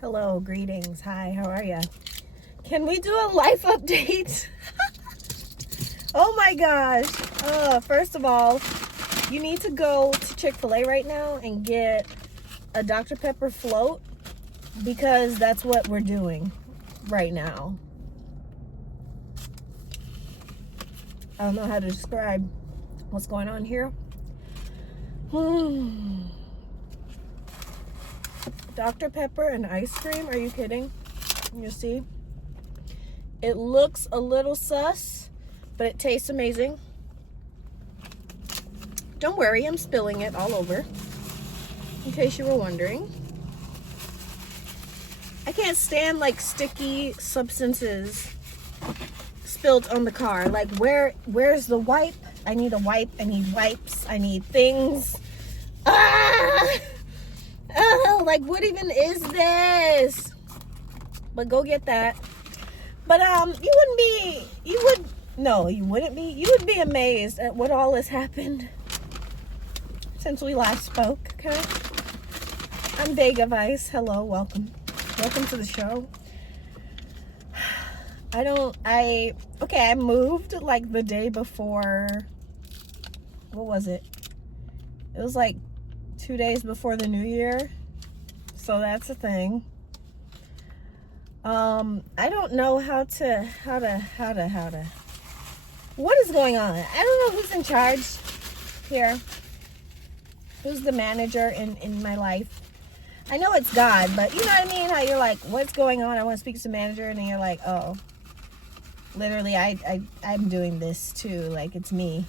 Hello, greetings. Hi, how are you? Can we do a life update? Oh my gosh. First of all, you need to go to Chick-fil-A right now and get a Dr. Pepper float because that's what we're doing right now. I don't know how to describe what's going on here. Dr. Pepper and ice cream? Are you kidding? You see? It looks a little sus, but it tastes amazing. Don't worry, I'm spilling it all over, in case you were wondering. I can't stand like sticky substances spilled on the car. Like where's the wipe? I need a wipe. I need wipes. I need things. Oh, like what even is this? But go get that. But you would be amazed at what all has happened since we last spoke. Okay, I'm Vega Vice. Hello, welcome to the show. I moved like the day before. What was it? It was like 2 days before the new year, so that's a thing. I don't know how to what is going on? I don't know who's in charge here. Who's the manager in my life? I know it's God, but you know what I mean? How you're like, what's going on? I want to speak to the manager, and then you're like, oh, literally I'm doing this too, like it's me.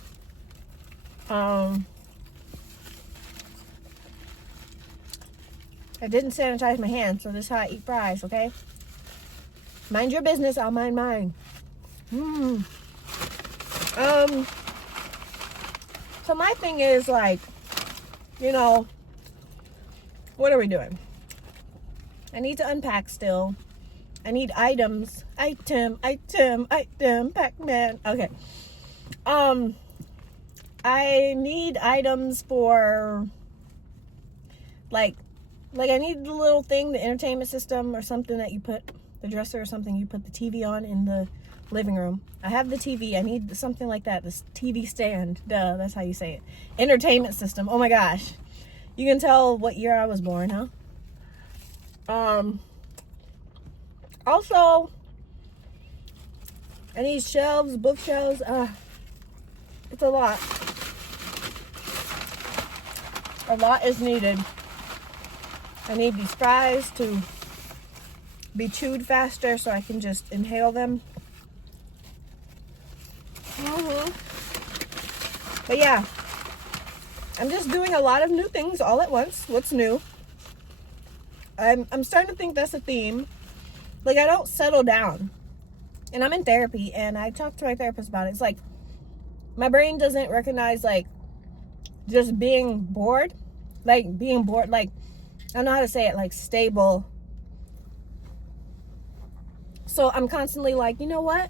I didn't sanitize my hands, so this is how I eat fries, okay? Mind your business, I'll mind mine. So my thing is like, you know, what are we doing? I need to unpack still. I need items. Item, Pac-Man. Okay. I need items for like I need the little thing, the entertainment system or something that you put, the dresser or something you put the TV on in the living room. I have the TV. I need something like that, this TV stand. Duh, that's how you say it. Entertainment system. Oh my gosh. You can tell what year I was born, huh? Also, I need shelves, bookshelves. It's a lot. A lot is needed. I need these fries to be chewed faster so I can just inhale them. But yeah, I'm just doing a lot of new things all at once. What's new? I'm starting to think that's a theme. Like I don't settle down. And I'm in therapy and I talked to my therapist about it. It's like my brain doesn't recognize like just being bored. Like I don't know how to say it, like stable. So I'm constantly like, you know what?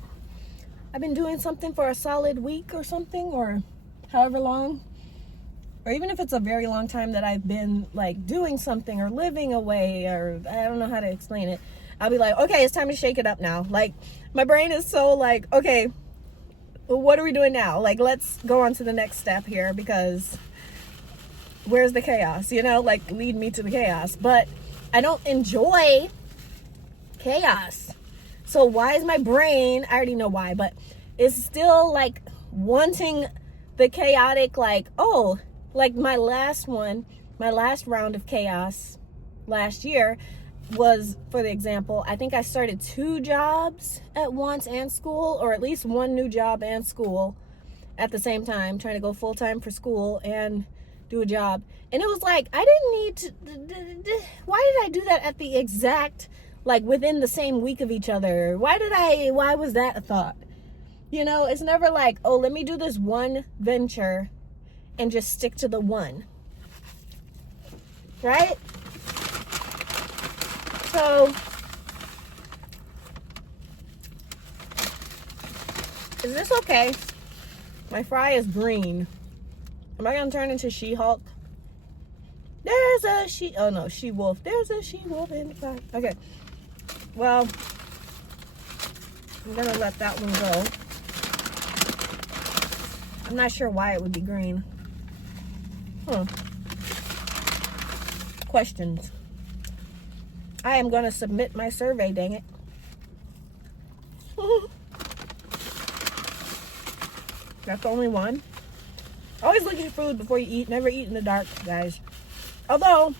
I've been doing something for a solid week or something, or however long. Or even if it's a very long time that I've been like doing something or living away, or I don't know how to explain it. I'll be like, okay, it's time to shake it up now. Like my brain is so like, okay, what are we doing now? Like, let's go on to the next step here because where's the chaos? You know, like lead me to the chaos. But I don't enjoy chaos. So why is my brain, I already know why, but it's still like wanting the chaotic, like, oh, like my last round of chaos last year was, for the example, I think I started 2 jobs at once and school, or at least 1 new job and school at the same time, trying to go full-time for school and do a job. And it was like, I didn't need to, why did I do that at the exact, like within the same week of each other? Why was that a thought? You know, it's never like, oh, let me do this one venture and just stick to the one. Right? So, is this okay? My fry is green. Am I gonna turn into She-Hulk? There's a she. Oh no, she wolf. There's a she wolf in the pack. Okay. Well, I'm gonna let that one go. I'm not sure why it would be green. Questions. I am gonna submit my survey, dang it. That's the only one. Always look at your food before you eat. Never eat in the dark, guys. Although,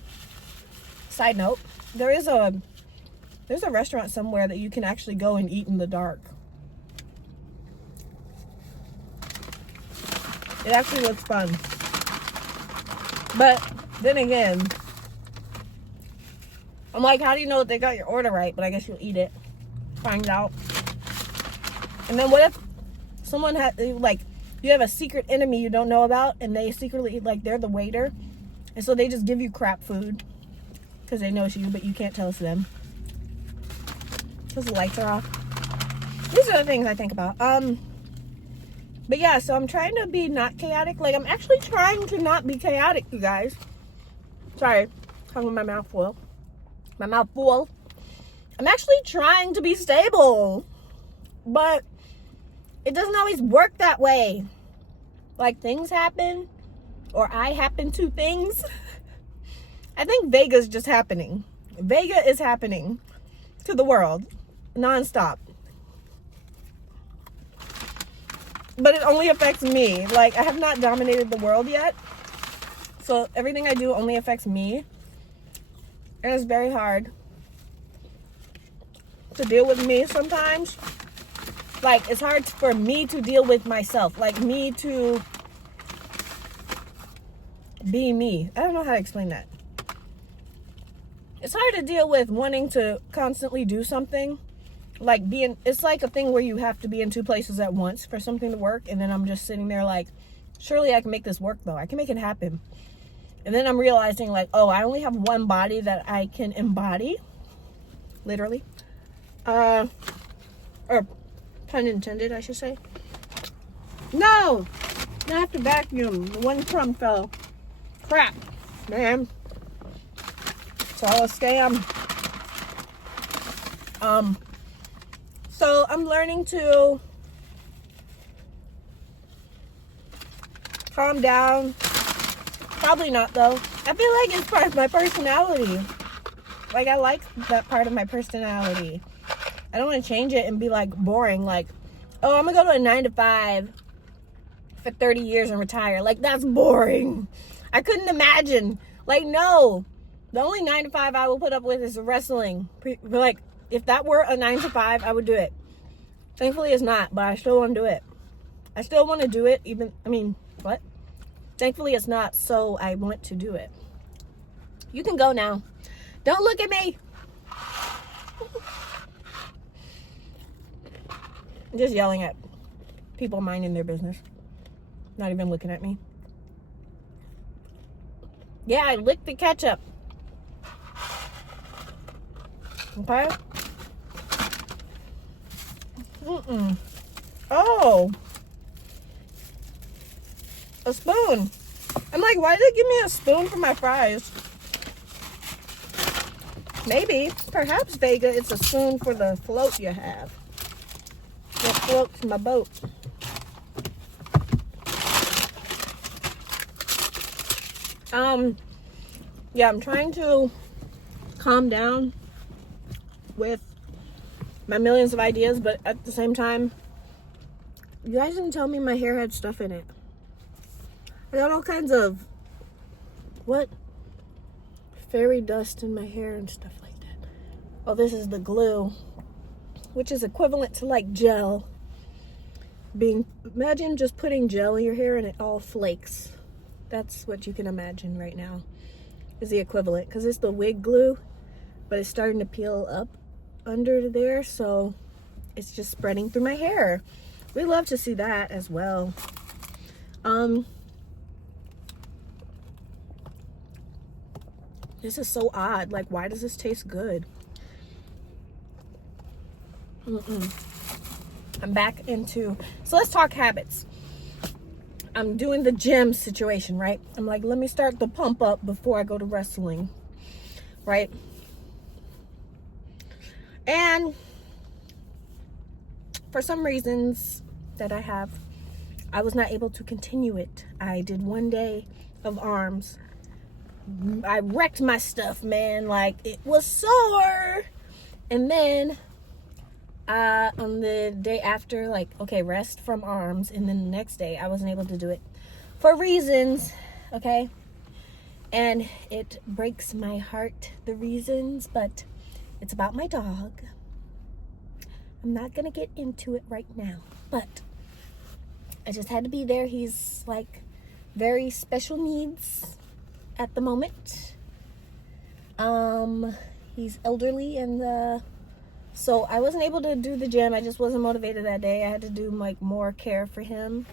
side note, there's a restaurant somewhere that you can actually go and eat in the dark. It actually looks fun. But then again, I'm like, how do you know that they got your order right? But I guess you'll eat it. Find out. And then what if someone had, like, you have a secret enemy you don't know about, and they secretly, like, they're the waiter, and so they just give you crap food because they know it's you, but you can't tell it's them because the lights are off. These are the things I think about. But yeah, so I'm trying to be not chaotic. Like, I'm actually trying to not be chaotic, you guys. Sorry, talking with my mouth full. My mouth full. I'm actually trying to be stable, but it doesn't always work that way. Like, things happen, or I happen to things. I think Vega's just happening. Vega is happening to the world nonstop. But it only affects me. Like, I have not dominated the world yet. So everything I do only affects me. And it's very hard to deal with me sometimes. Like, it's hard for me to deal with myself. Like, me to be me. I don't know how to explain that. It's hard to deal with wanting to constantly do something. Like, it's like a thing where you have to be in two places at once for something to work. And then I'm just sitting there like, surely I can make this work though. I can make it happen. And then I'm realizing, like, oh, I only have one body that I can embody. Literally. Or pun intended, I should say. No! I have to vacuum. The one crumb fell. Crap. Man. It's all a scam. So I'm learning to calm down. Probably not, though. I feel like it's part of my personality. Like, I like that part of my personality. I don't want to change it and be, like, boring. Like, oh, I'm going to go to a 9 to 5 for 30 years and retire. Like, that's boring. I couldn't imagine. Like, no. The only 9 to 5 I will put up with is wrestling. Like, if that were a 9 to 5, I would do it. Thankfully, it's not, but I still want to do it. I still want to do it, what? Thankfully, it's not, so I want to do it. You can go now. Don't look at me. I'm just yelling at people minding their business. Not even looking at me. Yeah, I licked the ketchup. Okay? Oh. A spoon. I'm like, why did they give me a spoon for my fries? Maybe, perhaps, Vega, it's a spoon for the float you have. That floats my boat. Yeah, I'm trying to calm down with my millions of ideas, but at the same time, you guys didn't tell me my hair had stuff in it. I got all kinds of, fairy dust in my hair and stuff like that. Oh, this is the glue, which is equivalent to, like, gel. Imagine just putting gel in your hair and it all flakes. That's what you can imagine right now is the equivalent, because it's the wig glue, but it's starting to peel up under there, so it's just spreading through my hair. We love to see that as well. This is so odd. Like, why does this taste good? I'm back into, so let's talk habits. I'm doing the gym situation, right? I'm like, let me start the pump up before I go to wrestling, right? And for some reasons that I was not able to continue it. I did one day of arms. I wrecked my stuff, man. Like, it was sore. And then on the day after, like, okay, rest from arms. And then the next day, I wasn't able to do it for reasons, okay? And it breaks my heart, the reasons, but it's about my dog. I'm not gonna get into it right now, but I just had to be there. He's like very special needs at the moment. He's elderly, and so I wasn't able to do the gym. I just wasn't motivated that day. I had to do like more care for him.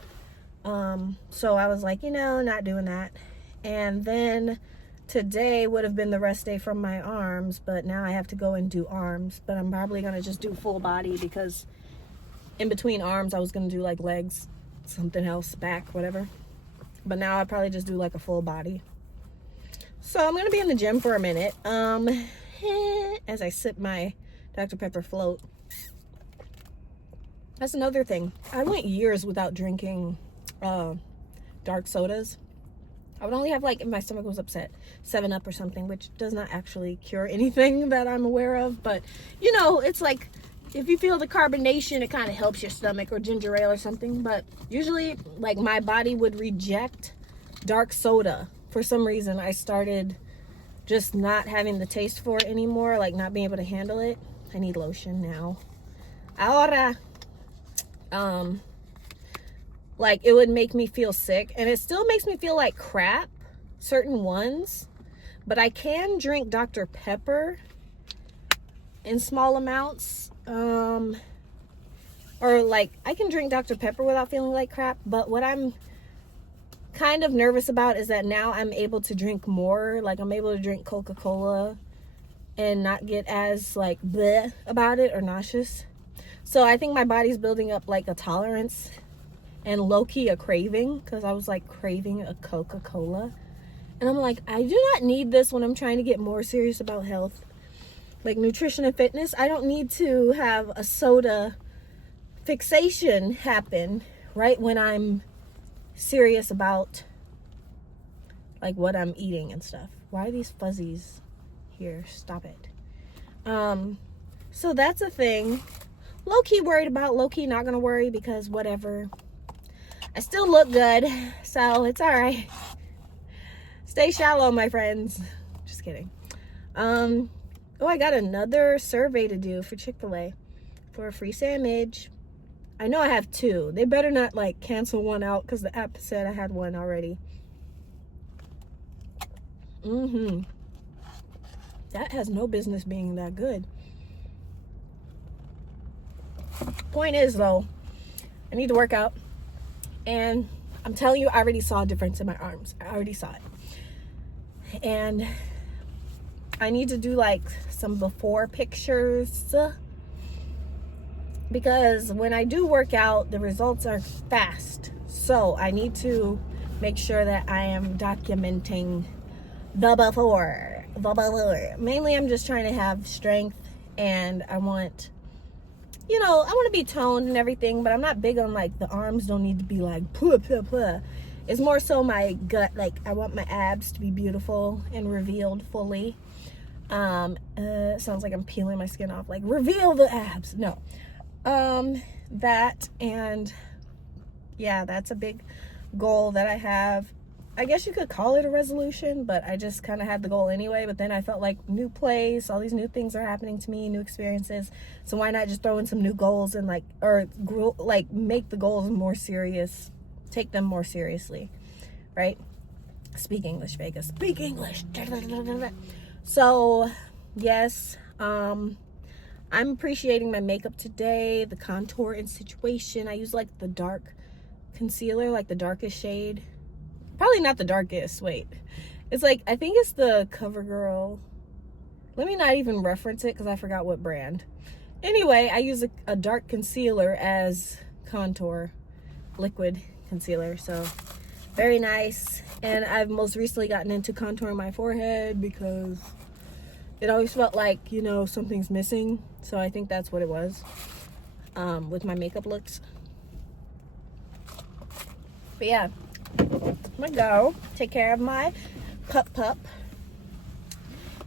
So I was like, not doing that. And then today would have been the rest day from my arms, but now I have to go and do arms. But I'm probably gonna just do full body, because in between arms I was gonna do like legs, something else, back, whatever. But now I'll probably just do like a full body. So I'm gonna be in the gym for a minute, as I sip my Dr. Pepper float. That's another thing. I went years without drinking dark sodas. I would only have, like, if my stomach was upset, 7-Up or something, which does not actually cure anything that I'm aware of. But, it's like, if you feel the carbonation, it kind of helps your stomach, or ginger ale or something. But usually, like, my body would reject dark soda. For some reason, I started just not having the taste for it anymore, like not being able to handle it. I need lotion now. Ahora. Like, it would make me feel sick, and it still makes me feel like crap, certain ones, but I can drink Dr. Pepper in small amounts, or like, I can drink Dr. Pepper without feeling like crap. But what I'm kind of nervous about is that now I'm able to drink more. Like, I'm able to drink Coca-Cola and not get as like bleh about it or nauseous. So I think my body's building up like a tolerance and low-key a craving, because I was like craving a Coca-Cola. And I'm like, I do not need this when I'm trying to get more serious about health, like nutrition and fitness. I don't need to have a soda fixation happen right when I'm serious about like what I'm eating and stuff. Why are these fuzzies here? Stop it. So that's a thing. Low-key worried about, low-key not gonna worry, because whatever. I still look good, so it's all right. Stay shallow, my friends. Just kidding. Oh, I got another survey to do for Chick-fil-A for a free sandwich. I know I have 2. They better not like cancel one out, because the app said I had one already. That has no business being that good. Point is, though, I need to work out. And I'm telling you, I already saw a difference in my arms. I already saw it. And I need to do like some before pictures, because when I do work out, the results are fast. So I need to make sure that I am documenting the before. Mainly, I'm just trying to have strength, and I want, I want to be toned and everything, but I'm not big on like the arms don't need to be like puh, puh, puh. It's more so my gut. Like, I want my abs to be beautiful and revealed fully. Sounds like I'm peeling my skin off. Like, reveal the abs. No. That, and yeah, that's a big goal that I have. I guess you could call it a resolution, but I just kind of had the goal anyway. But then I felt like new place, all these new things are happening to me, new experiences. So why not just throw in some new goals and like make the goals more serious, take them more seriously, right? Speak English, Vegas. Speak English. So yes, I'm appreciating my makeup today, the contour and situation. I use like the dark concealer, like the darkest shade. Probably not the darkest, wait. It's like, I think it's the CoverGirl. Let me not even reference it, because I forgot what brand. Anyway, I use a dark concealer as contour, liquid concealer. So very nice. And I've most recently gotten into contouring my forehead because it always felt like, you know, something's missing. So I think that's what it was with my makeup looks. But yeah, I'm gonna go take care of my pup.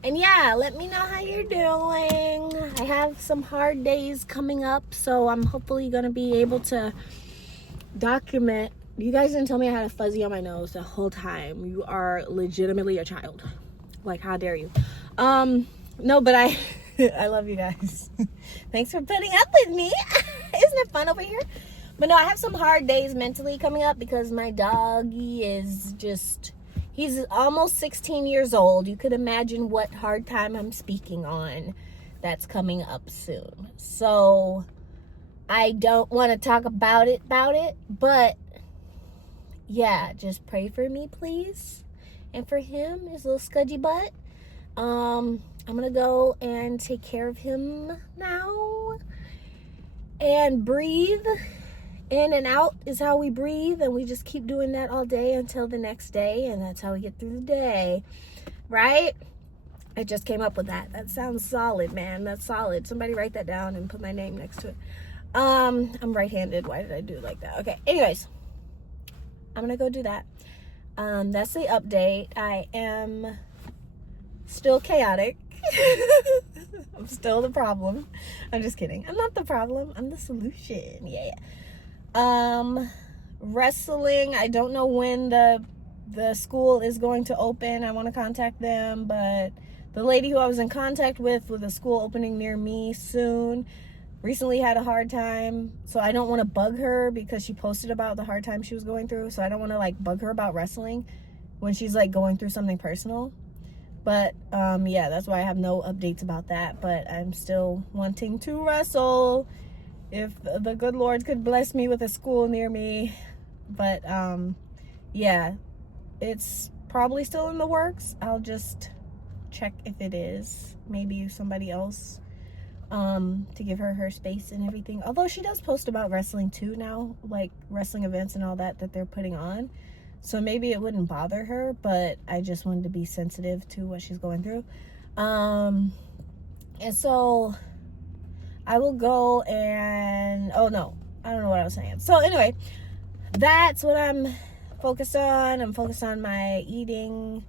And yeah, let me know how you're doing. I have some hard days coming up, so I'm hopefully gonna be able to document. You guys didn't tell me I had a fuzzy on my nose the whole time. You are legitimately a child. Like, how dare you? No, but I love you guys. Thanks for putting up with me. Isn't it fun over here? But no, I have some hard days mentally coming up because my doggy is just, he's almost 16 years old. You could imagine what hard time I'm speaking on that's coming up soon. So I don't want to talk about it, but yeah, just pray for me, please. And for him, his little scudgy butt. I'm gonna go and take care of him now and breathe. In and out is how we breathe, and we just keep doing that all day until the next day, and that's how we get through the day, right? I just came up with that. That sounds solid, man. That's solid. Somebody write that down and put my name next to it. I'm right-handed. Why did I do it like that? Okay, anyways, I'm gonna go do that. That's the update. I am still chaotic. I'm still the problem. I'm just kidding. I'm not the problem. I'm the solution. Yeah. Wrestling, I don't know when the school is going to open. I want to contact them, but the lady who I was in contact with a school opening near me soon recently had a hard time, so I don't want to bug her because she posted about the hard time she was going through, so I don't want to like bug her about wrestling when she's like going through something personal. But yeah, that's why I have no updates about that, but I'm still wanting to wrestle. If the good Lord could bless me with a school near me. But yeah, it's probably still in the works. I'll just check if it is. Maybe somebody else to give her space and everything. Although she does post about wrestling too now, like wrestling events and all that they're putting on. So maybe it wouldn't bother her, but I just wanted to be sensitive to what she's going through. And so I will go and, oh no, I don't know what I was saying. So anyway, that's what I'm focused on. I'm focused on my eating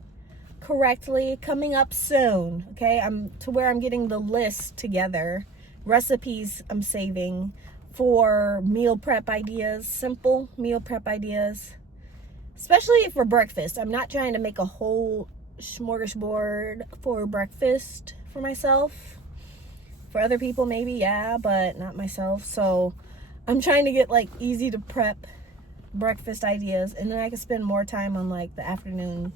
correctly coming up soon. Okay, I'm to where I'm getting the list together, recipes I'm saving for meal prep ideas, simple meal prep ideas, especially for breakfast. I'm not trying to make a whole smorgasbord for breakfast for myself. For other people, maybe, yeah, but not myself. So I'm trying to get like easy to prep breakfast ideas, and then I can spend more time on like the afternoon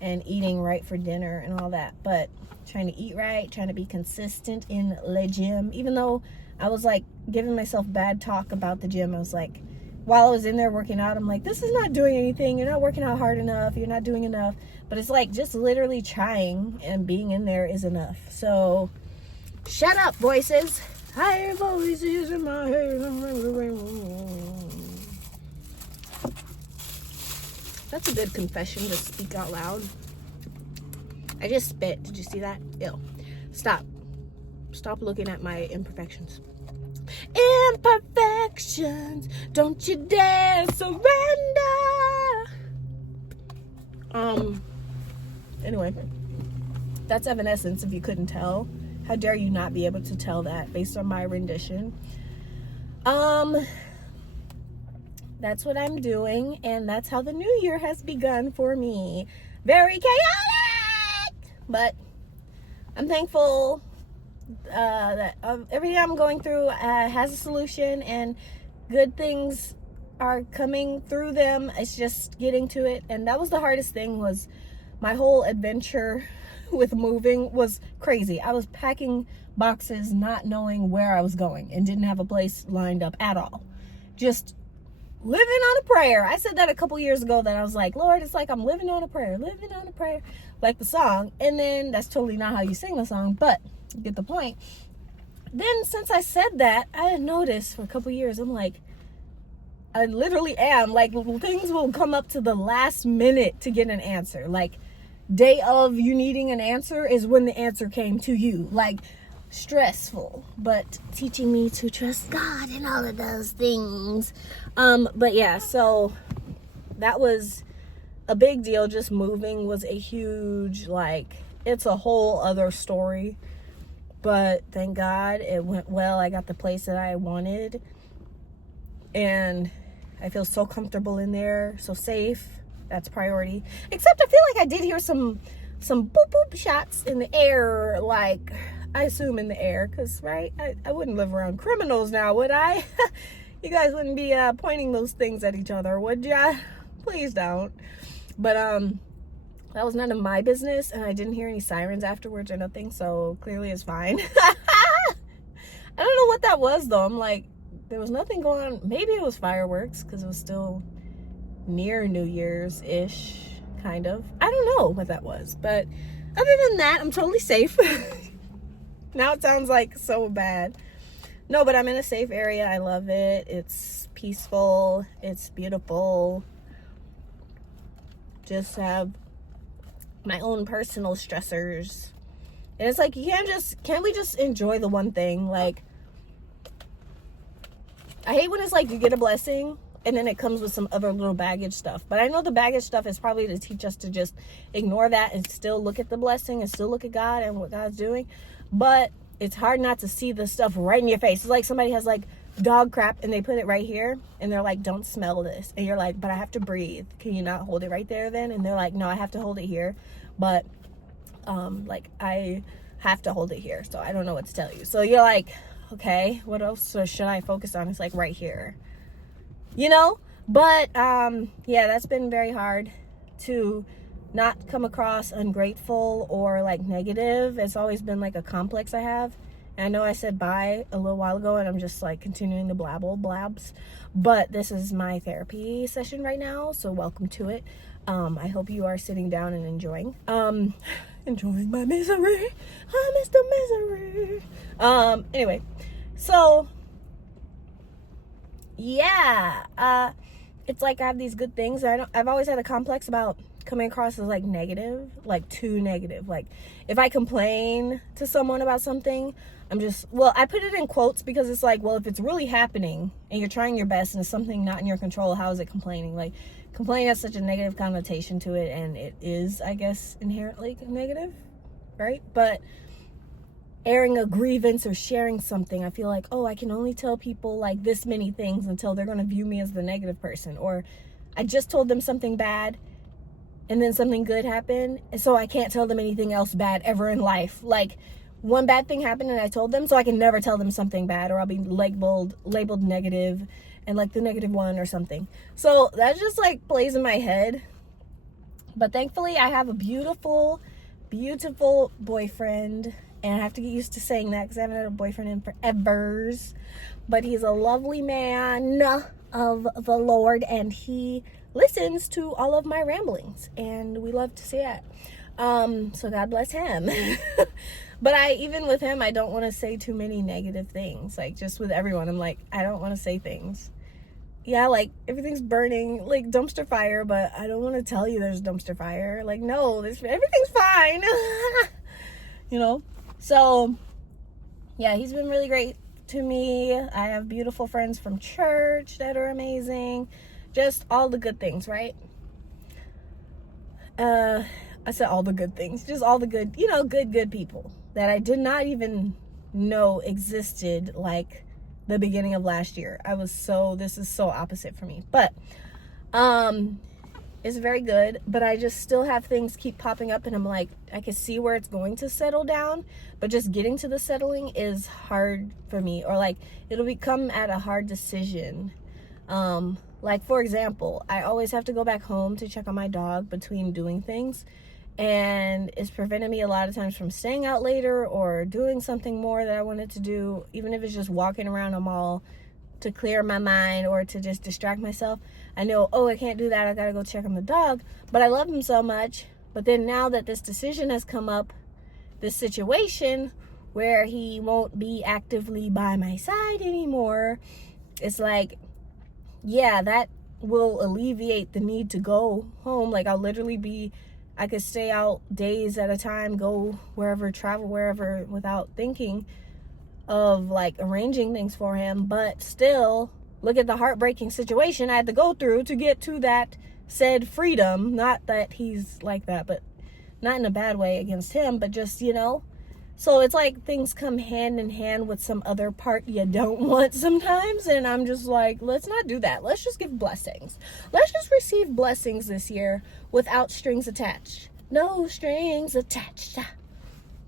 and eating right for dinner and all that. But trying to eat right, trying to be consistent in the gym. Even though I was like giving myself bad talk about the gym, I was like, while I was in there working out, I'm like, this is not doing anything. You're not working out hard enough. You're not doing enough. But it's like just literally trying and being in there is enough. So shut up, voices. Higher voices in my head. That's a good confession to speak out loud. I just spit. Did you see that? Ew. Stop. Stop looking at my imperfections. Imperfections. Don't you dare surrender. Anyway. That's Evanescence, if you couldn't tell. How dare you not be able to tell that based on my rendition. That's what I'm doing, and that's how the new year has begun for me. Very chaotic, but I'm thankful that everything I'm going through has a solution, and good things are coming through them. It's just getting to it, and that was the hardest thing. Was my whole adventure with moving was crazy. I was packing boxes not knowing where I was going and didn't have a place lined up at all. Just living on a prayer. I said that a couple years ago, that I was like, Lord, it's like I'm living on a prayer, like the song. And then that's totally not how you sing the song, but you get the point. Then since I said that, I had noticed for a couple years, I'm like, I literally am. Like, things will come up to the last minute to get an answer. Like, day of you needing an answer is when the answer came to you. Like, stressful, but teaching me to trust God and all of those things. But yeah, so that was a big deal. Just moving was a huge, like, it's a whole other story. But thank God it went well. I got the place that I wanted. And I feel so comfortable in there, so safe. That's priority. Except I feel like I did hear some boop boop shots in the air, like, I assume in the air, because, right, I wouldn't live around criminals now, would I? You guys wouldn't be pointing those things at each other, would ya? Please don't. But that was none of my business, and I didn't hear any sirens afterwards or nothing, so clearly it's fine. I don't know what that was, though. I'm like, there was nothing going on. Maybe it was fireworks, because it was still near New Year's-ish, kind of. I don't know what that was, but other than that, I'm totally safe. Now it sounds like so bad. No, but I'm in a safe area. I love it. It's peaceful. It's beautiful. Just have my own personal stressors. And it's like, can't we just enjoy the one thing? Like, I hate when it's like you get a blessing and then it comes with some other little baggage stuff. But I know the baggage stuff is probably to teach us to just ignore that and still look at the blessing and still look at God and what God's doing. But it's hard not to see the stuff right in your face. It's like somebody has like dog crap and they put it right here and they're like, don't smell this. And you're like, but I have to breathe. Can you not hold it right there then? And they're like, no, I have to hold it here. But like, I have to hold it here. So I don't know what to tell you. So you're like, okay, what else should I focus on? It's like right here, you know? But yeah, that's been very hard to not come across ungrateful or like negative. It's always been like a complex I have. And I know I said bye a little while ago and I'm just like continuing the blabs. But this is my therapy session right now, so welcome to it. I hope you are sitting down and enjoying my misery. I miss the misery. Anyway, so yeah, it's like I have these good things. I've always had a complex about coming across as like negative, like too negative. Like if I complain to someone about something, I put it in quotes because it's like, well, if it's really happening and you're trying your best and it's something not in your control, how is it complaining? Like, complaining has such a negative connotation to it, and it is, I guess, inherently negative, right? But airing a grievance or sharing something, I feel like, oh, I can only tell people like this many things until they're going to view me as the negative person. Or I just told them something bad and then something good happened, and so I can't tell them anything else bad ever in life. Like, one bad thing happened and I told them, so I can never tell them something bad, or I'll be labeled negative and like the negative one or something. So that just like plays in my head. But thankfully I have a beautiful boyfriend, and I have to get used to saying that because I haven't had a boyfriend in forevers. But he's a lovely man of the Lord, and he listens to all of my ramblings, and we love to see it. So God bless him. But even with him, I don't want to say too many negative things. Like, just with everyone, I'm like, I don't want to say things. Yeah, like, everything's burning, like, dumpster fire, but I don't want to tell you there's dumpster fire. Like, no, everything's fine. You know? So, yeah, he's been really great to me. I have beautiful friends from church that are amazing. Just all the good things, right? I said all the good things. Just all the good, good people that I did not even know existed, like, the beginning of last year. This is so opposite for me. But, it's very good, but I just still have things keep popping up, and I'm like, I can see where it's going to settle down, but just getting to the settling is hard for me, or like, it'll become at a hard decision. Like, for example, I always have to go back home to check on my dog between doing things, and it's prevented me a lot of times from staying out later or doing something more that I wanted to do, even if it's just walking around a mall to clear my mind or to just distract myself. I know, I can't do that, I gotta go check on the dog, but I love him so much. But then now that this decision has come up, this situation where he won't be actively by my side anymore, it's like, yeah, that will alleviate the need to go home. Like, I could stay out days at a time, go wherever, travel wherever, without thinking of like arranging things for him. But still, look at the heartbreaking situation I had to go through to get to that said freedom. Not that he's like that, but not in a bad way against him, but just, so it's like things come hand in hand with some other part you don't want sometimes. And I'm just like, let's not do that. Let's just give blessings. Let's just receive blessings this year without strings attached. No strings attached.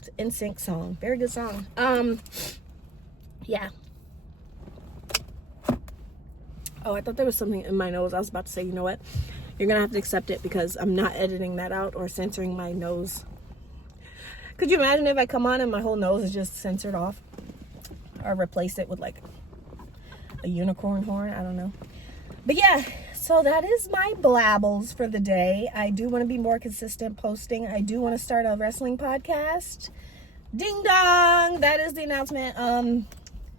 It's an NSYNC song. Very good song. Yeah. Oh, I thought there was something in my nose. I was about to say, you know what? You're going to have to accept it because I'm not editing that out or censoring my nose. Could you imagine if I come on and my whole nose is just censored off? Or replace it with like a unicorn horn? I don't know. But yeah, so that is my blabbles for the day. I do want to be more consistent posting. I do want to start a wrestling podcast. Ding dong! That is the announcement.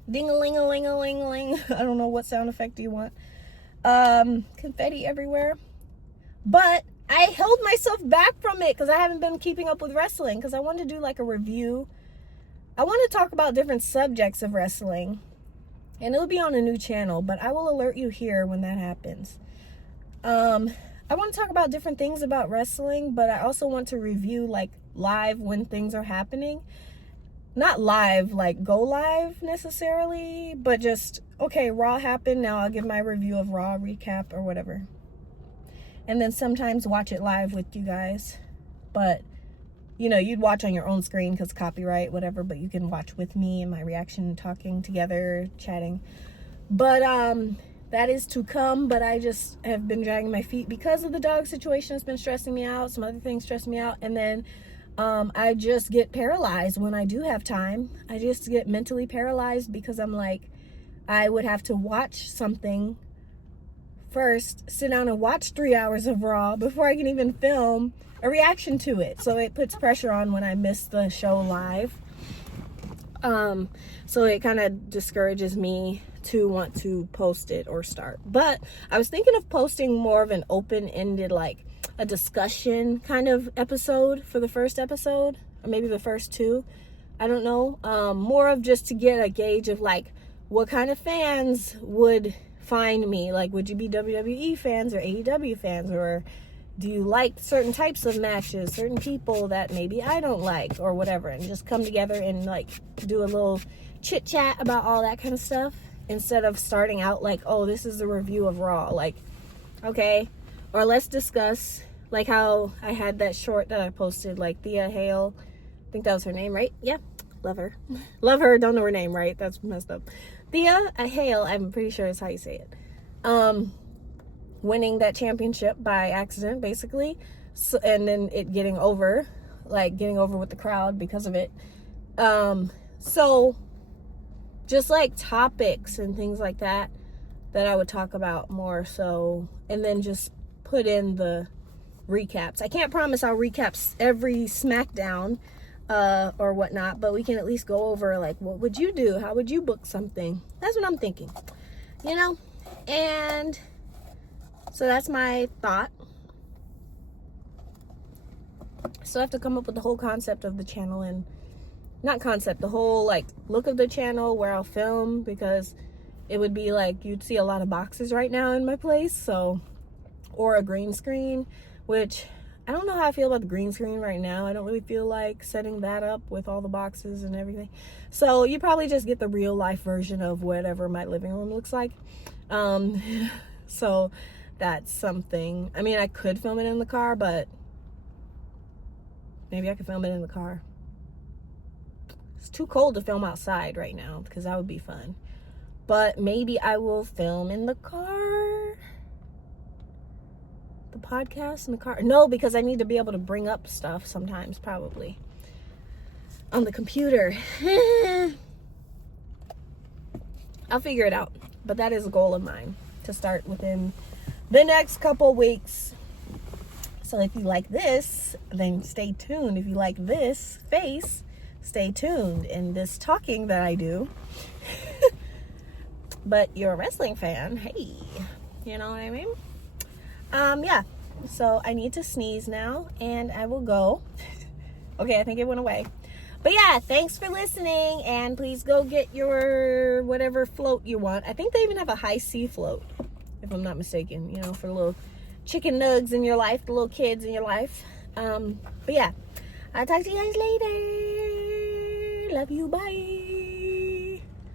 Ding-a-ling-a-ling-a-ling-a-ling. I don't know what sound effect do you want. Confetti everywhere. But I held myself back from it because I haven't been keeping up with wrestling because I wanted to do like a review. I want to talk about different subjects of wrestling. And it'll be on a new channel, but I will alert you here when that happens. I want to talk about different things about wrestling, but I also want to review like live when things are happening. Not live, like go live necessarily, but just, okay, Raw happened, now I'll give my review of Raw, recap, or whatever. And then sometimes watch it live with you guys. But, you'd watch on your own screen because copyright, whatever, but you can watch with me and my reaction, talking together, chatting. But, that is to come, but I just have been dragging my feet because of the dog situation. It's been stressing me out. Some other things stress me out. And then I just get paralyzed when I do have time. I just get mentally paralyzed because I'm like, I would have to watch something first, sit down and watch 3 hours of Raw before I can even film a reaction to it. So it puts pressure on when I miss the show live. So it kind of discourages me to want to post it or start. But I was thinking of posting more of an open-ended, like a discussion kind of episode for the first episode, or maybe the first two. I don't know. More of just to get a gauge of like what kind of fans would find me. Like, would you be WWE fans or AEW fans, or do you like certain types of matches, certain people that maybe I don't like, or whatever, and just come together and like do a little chit chat about all that kind of stuff instead of starting out like, oh, this is a review of Raw. Like, okay, or let's discuss like how I had that short that I posted, like Thea Hale, I think that was her name, right? Yeah, love her. Love her, don't know her name, right? That's messed up. Thea Hale, I'm pretty sure is how you say it. Winning that championship by accident, basically. So, and then it getting over with the crowd because of it. So just like topics and things like that I would talk about more so, and then just put in the recaps. I can't promise I'll recap every SmackDown or whatnot, but we can at least go over like, what would you do? How would you book something? That's what I'm thinking, and so that's my thought. So I have to come up with the whole concept of the channel, and not concept, the whole like look of the channel, where I'll film, because it would be like you'd see a lot of boxes right now in my place, so, or a green screen, which I don't know how I feel about the green screen right now. I don't really feel like setting that up with all the boxes and everything. So you probably just get the real life version of whatever my living room looks like. So that's something. I mean, I could film it in the car, but maybe I could film it in the car. It's too cold to film outside right now because that would be fun. But maybe I will film in the car. The podcast in the car. No, because I need to be able to bring up stuff sometimes, probably. On the computer. I'll figure it out. But that is a goal of mine, to start within the next couple weeks. So if you like this, then stay tuned. If you like this face, stay tuned. And this talking that I do. But you're a wrestling fan, hey. You know what I mean? Yeah. So I need to sneeze now, and I will go. Okay, I think it went away. But yeah, thanks for listening, and please go get your whatever float you want. I think they even have a high C float, if I'm not mistaken, you know, for the little chicken nugs in your life, the little kids in your life. But yeah, I'll talk to you guys later. Love you, bye.